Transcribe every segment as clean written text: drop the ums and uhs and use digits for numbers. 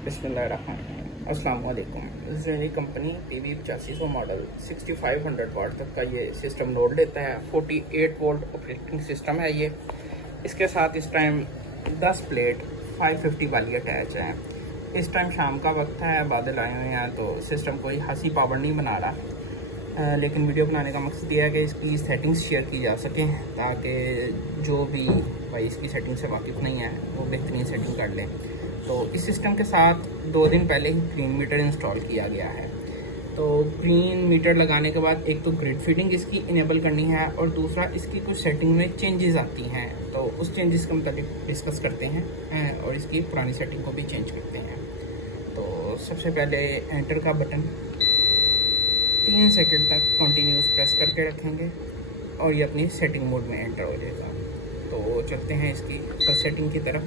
बिस्मिल्लाहिर्रहमानिर्रहीम। अस्सलाम वालेकुम। ज़ेनी कंपनी PV 8500 मॉडल 6500 वाट तक का ये सिस्टम लोड लेता है। 48 वोल्ट ऑपरेटिंग सिस्टम है ये। इसके साथ इस टाइम 10 प्लेट 550 वाली अटैच है। इस टाइम शाम का वक्त है, बादल आए हुए हैं तो सिस्टम कोई खासी पावर नहीं बना रहा, लेकिन वीडियो बनाने का मकसद ये है कि इसकी सेटिंग्स शेयर की जा सकें ताकि जो भी भाई इसकी सेटिंग से वाकिफ़ नहीं है वो बेहतरीन सेटिंग कर लें। तो इस सिस्टम के साथ 2 दिन पहले ही ग्रीन मीटर इंस्टॉल किया गया है। तो ग्रीन मीटर लगाने के बाद एक तो ग्रिड फीडिंग इसकी इनेबल करनी है और दूसरा इसकी कुछ सेटिंग में चेंजेस आती हैं, तो उस चेंजेस के मतलब डिस्कस करते हैं और इसकी पुरानी सेटिंग को भी चेंज करते हैं। तो सबसे पहले एंटर का बटन 3 सेकंड तक कंटिन्यूस प्रेस करके रखेंगे और ये अपनी सेटिंग मोड में एंटर हो जाएगा। तो चलते हैं इसकी फर्स्ट सेटिंग की तरफ।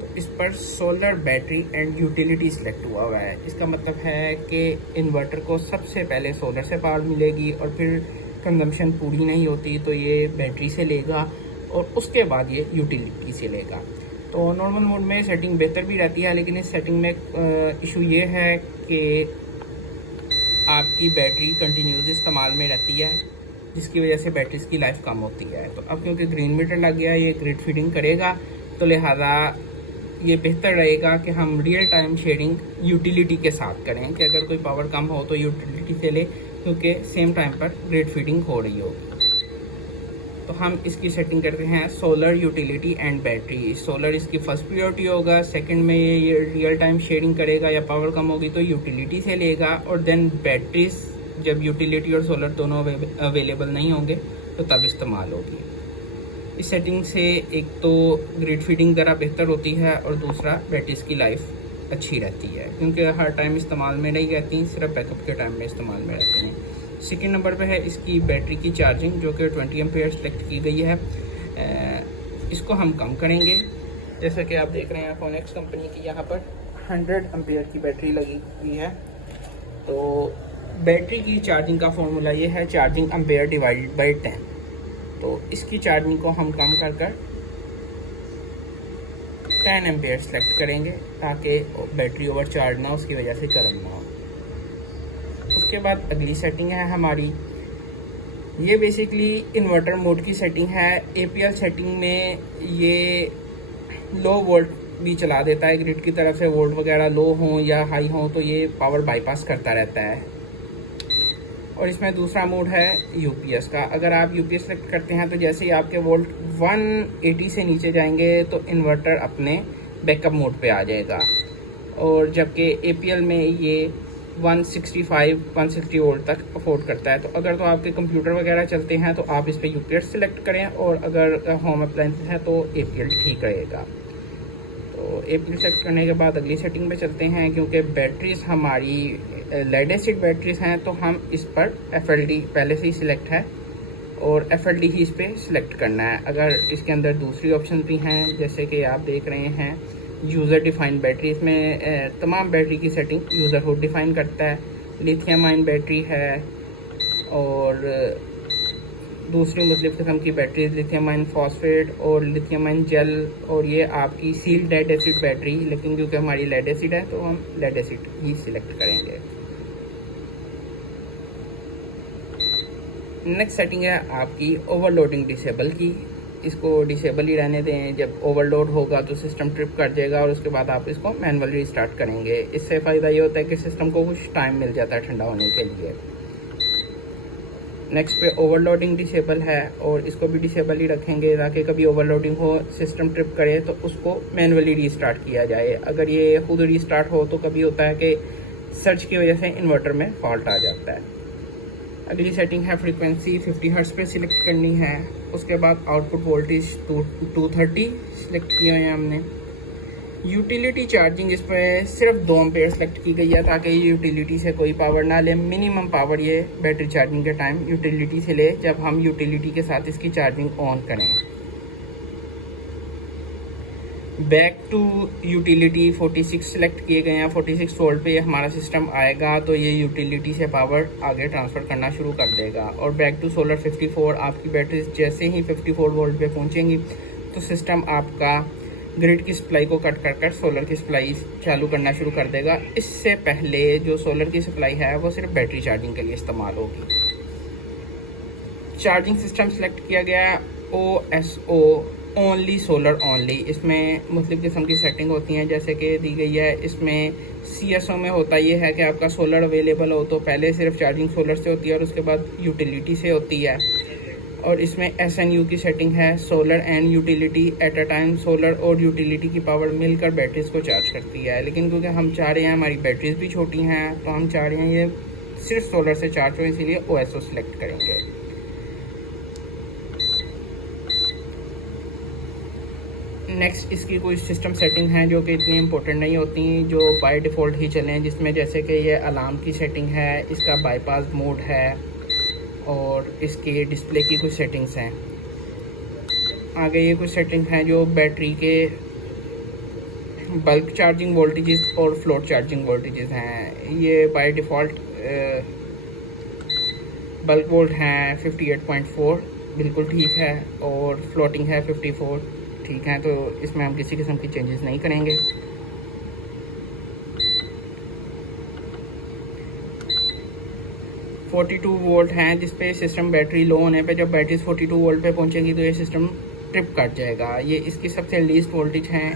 तो इस पर solar battery and utility select हुआ है। इसका मतलब है कि इन्वर्टर को सबसे पहले सोलर से पावर मिलेगी और फिर कंजम्पशन पूरी नहीं होती तो ये बैटरी से लेगा और उसके बाद ये यूटिलिटी से लेगा। तो नॉर्मल मोड में सेटिंग बेहतर भी रहती है, लेकिन इस सेटिंग में इशू ये है कि आपकी बैटरी कंटिन्यूस इस्तेमाल में रहती है, जिसकी वजह से बैटरीज की लाइफ कम होती है। तो अब क्योंकि ग्रीन मीटर लग गया, ये ग्रिड फीडिंग करेगा, तो लिहाजा ये बेहतर रहेगा कि हम रियल टाइम शेयरिंग यूटिलिटी के साथ करें कि अगर कोई पावर कम हो तो यूटिलिटी से ले, क्योंकि सेम टाइम पर ग्रिड फीडिंग हो रही होगी। तो हम इसकी सेटिंग करते हैं solar utility and battery. Solar इसकी फर्स्ट प्रायोरिटी होगा, सेकंड में ये रियल टाइम शेयरिंग करेगा या पावर कम होगी तो यूटिलिटी से लेगा, और देन बैटरीज जब यूटिलिटी और सोलर दोनों अवेलेबल नहीं होंगे तो तब इस्तेमाल होगी। इस सेटिंग से एक तो ग्रिड फीडिंग ज़रा बेहतर होती है और दूसरा बैटरीज की लाइफ अच्छी रहती है, क्योंकि हर टाइम इस्तेमाल में नहीं रहती, सिर्फ बैकअप के टाइम में इस्तेमाल में रहती हैं। सेकेंड नंबर पे है इसकी बैटरी की चार्जिंग, जो कि 20 एम्पेयर सेलेक्ट की गई है। इसको हम कम करेंगे, जैसा कि आप देख रहे हैं फोनेक्स कंपनी की यहाँ पर 100 एम्पेयर की बैटरी लगी हुई है। तो बैटरी की चार्जिंग का फॉर्मूला ये है चार्जिंग एम्पेयर डिवाइडेड बाई 10। तो इसकी चार्जिंग को हम कम कर 10 एम्पेयर सेलेक्ट करेंगे ताकि बैटरी ओवर चार्ज ना, उसकी वजह से गर्म ना हो। उसके बाद अगली सेटिंग है हमारी, ये बेसिकली इन्वर्टर मोड की सेटिंग है। APL सेटिंग में ये लो वोल्ट भी चला देता है, ग्रिड की तरफ से वोल्ट वगैरह लो हों या हाई हों तो ये पावर बाईपास करता रहता है। और इसमें दूसरा मोड है UPS का। अगर आप UPS सेलेक्ट करते हैं तो जैसे ही आपके वोल्ट 180 से नीचे जाएंगे तो इन्वर्टर अपने बैकअप मोड पे आ जाएगा, और जबकि APL में ये 160 वोल्ट तक अफोर्ड करता है। तो अगर तो आपके कंप्यूटर वगैरह चलते हैं तो आप इस पर UPS सेलेक्ट करें, और अगर होम अप्लायंसेस है तो APL ठीक रहेगा। तो APL सेलेक्ट करने के बाद अगली सेटिंग पे चलते हैं। क्योंकि बैटरीज हमारी लेड एसिड बैटरीज हैं तो हम इस पर FLD पहले से ही सिलेक्ट है और FLD ही इस पर सिलेक्ट करना है। अगर इसके अंदर दूसरी ऑप्शन भी हैं, जैसे कि आप देख रहे हैं यूज़र डिफाइंड बैटरी, इसमें तमाम बैटरी की सेटिंग यूज़र खुद डिफ़ाइन करता है। लिथियम आयन बैटरी है और दूसरी मुख्तलिफ किस्म की बैटरीज, लिथियम आयन फॉस्फेट और लिथियम आयन जेल, और ये आपकी सील्ड लेड एसिड बैटरी, लेकिन क्योंकि हमारी लेड एसिड है तो हम लेड एसिड ही सिलेक्ट करेंगे। नेक्स्ट सेटिंग है आपकी ओवरलोडिंग डिसेबल की। इसको डिसेबल ही रहने दें, जब ओवरलोड होगा तो सिस्टम ट्रिप कर जाएगा और उसके बाद आप इसको मैनुअली रिस्टार्ट करेंगे। इससे फ़ायदा ये होता है कि सिस्टम को कुछ टाइम मिल जाता है ठंडा होने के लिए। नेक्स्ट पे ओवरलोडिंग डिसेबल है और इसको भी डिसेबल ही रखेंगे ताकि कभी ओवरलोडिंग हो, सिस्टम ट्रिप करे तो उसको मैनुअली रीस्टार्ट किया जाए। अगर ये खुद रीस्टार्ट हो तो कभी होता है कि सर्ज की वजह से इन्वर्टर में फॉल्ट आ जाता है। अगली सेटिंग है फ्रीक्वेंसी 50 हर्ट्ज पे सिलेक्ट करनी है। उसके बाद आउटपुट वोल्टेज 230 सिलेक्ट किए हैं हमने। यूटिलिटी चार्जिंग इस पर सिर्फ 2 एम्पेयर सेलेक्ट की गई है ताकि ये यूटिलिटी से कोई पावर ना ले। मिनिमम पावर ये बैटरी चार्जिंग के टाइम यूटिलिटी से ले जब हम यूटिलिटी के साथ इसकी चार्जिंग ऑन करें। बैक टू यूटिलिटी 46 सेलेक्ट किए गए हैं। 46 वोल्ट पे हमारा सिस्टम आएगा तो ये यूटिलिटी से पावर आगे ट्रांसफ़र करना शुरू कर देगा। और बैक टू सोलर 54, आपकी बैटरी जैसे ही 54 वोल्ट पे पहुंचेंगी तो सिस्टम आपका ग्रिड की सप्लाई को कट कर कर सोलर की सप्लाई चालू करना शुरू कर देगा। इससे पहले जो सोलर की सप्लाई है वो सिर्फ बैटरी चार्जिंग के लिए इस्तेमाल होगी। चार्जिंग सिस्टम सेलेक्ट किया गया OSO ओनली सोलर ओनली। इसमें मुख्तलिफ़ किस्म की सेटिंग होती हैं जैसे कि दी गई है। इसमें CSO में होता ये है कि आपका सोलर अवेलेबल हो तो पहले सिर्फ चार्जिंग सोलर से होती है और उसके बाद यूटिलिटी से होती है। और इसमें SNU की सेटिंग है, solar and utility at a time. Solar और यूटिलिटी की पावर मिलकर बैटरीज को चार्ज करती है, लेकिन क्योंकि हम चाह रहे हैं हमारी बैटरीज भी छोटी हैं तो हम चाह रहे हैं ये सिर्फ सोलर से चार्ज हो, इसीलिए OSO सेलेक्ट करेंगे। नेक्स्ट इसकी कोई सिस्टम सेटिंग है जो कि इतनी इंपॉर्टेंट नहीं होती, जो बाय डिफ़ॉल्ट ही चलें, जिसमें जैसे कि ये अलार्म की सेटिंग है, इसका बाईपास मोड है और इसके डिस्प्ले की कुछ सेटिंग्स हैं। आगे ये कुछ सेटिंग हैं जो बैटरी के बल्क चार्जिंग वोल्टेजेस और फ्लोट चार्जिंग वोल्टेजेस हैं। ये बाय डिफ़ॉल्ट बल्क वोल्ट हैं 58.4 बिल्कुल ठीक है, और फ्लोटिंग है 54 ठीक है, तो इसमें हम किसी किस्म की चेंजेस नहीं करेंगे। $42 वोल्ट हैं जिस पे सिस्टम बैटरी लो होने पे, जब बैटरी 42 वोल्ट पे पहुंचेगी तो ये सिस्टम ट्रिप कर जाएगा। ये इसकी सबसे लीस्ट वोल्टेज है,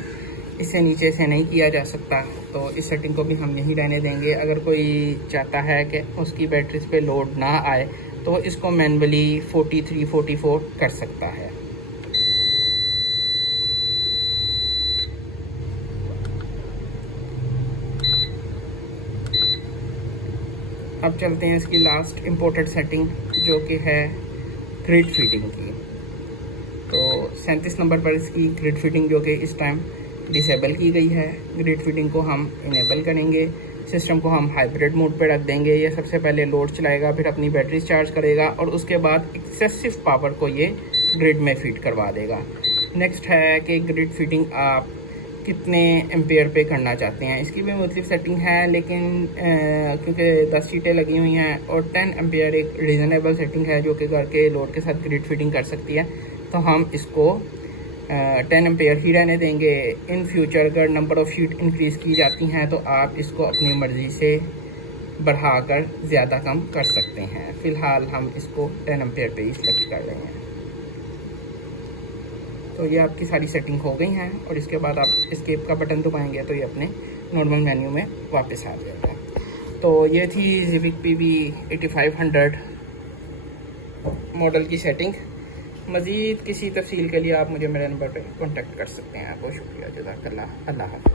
इससे नीचे से नहीं किया जा सकता, तो इस सेटिंग को भी हम यहीं रहने देंगे। अगर कोई चाहता है कि उसकी बैटरीज पे लोड ना आए तो इसको मैनुअली 43, 44 कर सकता है। अब चलते हैं इसकी लास्ट इम्पोर्टेंट सेटिंग जो कि है ग्रिड फीडिंग की। तो 37 नंबर पर इसकी ग्रिड फीडिंग जो कि इस टाइम डिसेबल की गई है, ग्रिड फीडिंग को हम इनेबल करेंगे। सिस्टम को हम हाइब्रिड मोड पे रख देंगे। ये सबसे पहले लोड चलाएगा, फिर अपनी बैटरी चार्ज करेगा और उसके बाद एक्सेसिव पावर को ये ग्रिड में फीड करवा देगा। नेक्स्ट है कि ग्रिड फीडिंग आप कितने एम्पेयर पे करना चाहते हैं, इसकी भी मुख्तलिफ सेटिंग है, लेकिन क्योंकि 10 शीटें लगी हुई हैं और 10 एम्पेयर एक रीज़नेबल सेटिंग है जो कि घर के लोड के साथ ग्रिड फीडिंग कर सकती है, तो हम इसको 10 एम्पेयर ही रहने देंगे। इन फ्यूचर अगर नंबर ऑफ़ शीट इंक्रीज़ की जाती हैं तो आप इसको अपनी मर्ज़ी से बढ़ाकर ज़्यादा कम कर सकते हैं। फ़िलहाल हम इसको 10 एम्पेयर पे ही सिलेक्ट कर रहे हैं। तो ये आपकी सारी सेटिंग हो गई हैं और इसके बाद आप एस्केप का बटन दबाएंगे तो ये अपने नॉर्मल मेन्यू में वापस आ जाएगा। तो ये थी Zivic PV8500 मॉडल की सेटिंग। मज़ीद किसी तफसील के लिए आप मुझे मेरे नंबर पर कॉन्टेक्ट कर सकते हैं। बहुत शुक्रिया, जज़ाकल्लाह, अल्लाह हाफ़िज़।